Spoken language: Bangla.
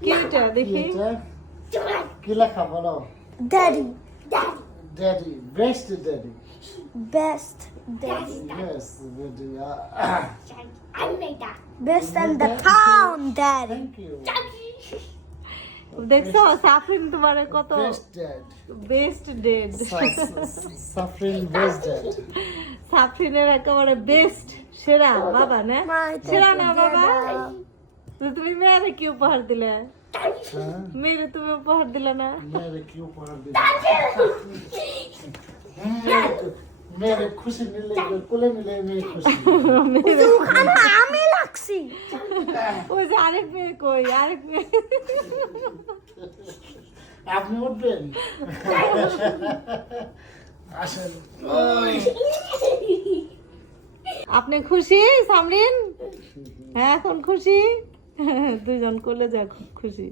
কি এটা দেখি কি লেখা বলো? Daddy. Daddy, best daddy. Best daddy. Yes, daddy. I made that. Best in the town, daddy. Thank you. দেখছো সাফরিন তোমারে কত Best dad. Best dead Suffering best dad. সাফরিনের একেবারে বেস্ট সেরা বাবা না My সেরা না বাবা dada. তো তুমি মেয়েরে কি উপহার দিলে হ্যাঁ? মেয়েরে তুমি উপহার দিলে না মেরে কি উপহার দিল? মেরে খুশি নিলে কোলে নিলে মেয়ে খুশি। ওখানে আমি লাগছি। ওই যে আরেক মেয়ে কই আরেক মেয়ে আপনি উঠবেন? আসেন। আপনি খুশি সামরিন হ্যাঁ এখন খুশি দুজন কোলে যা খুব খুশি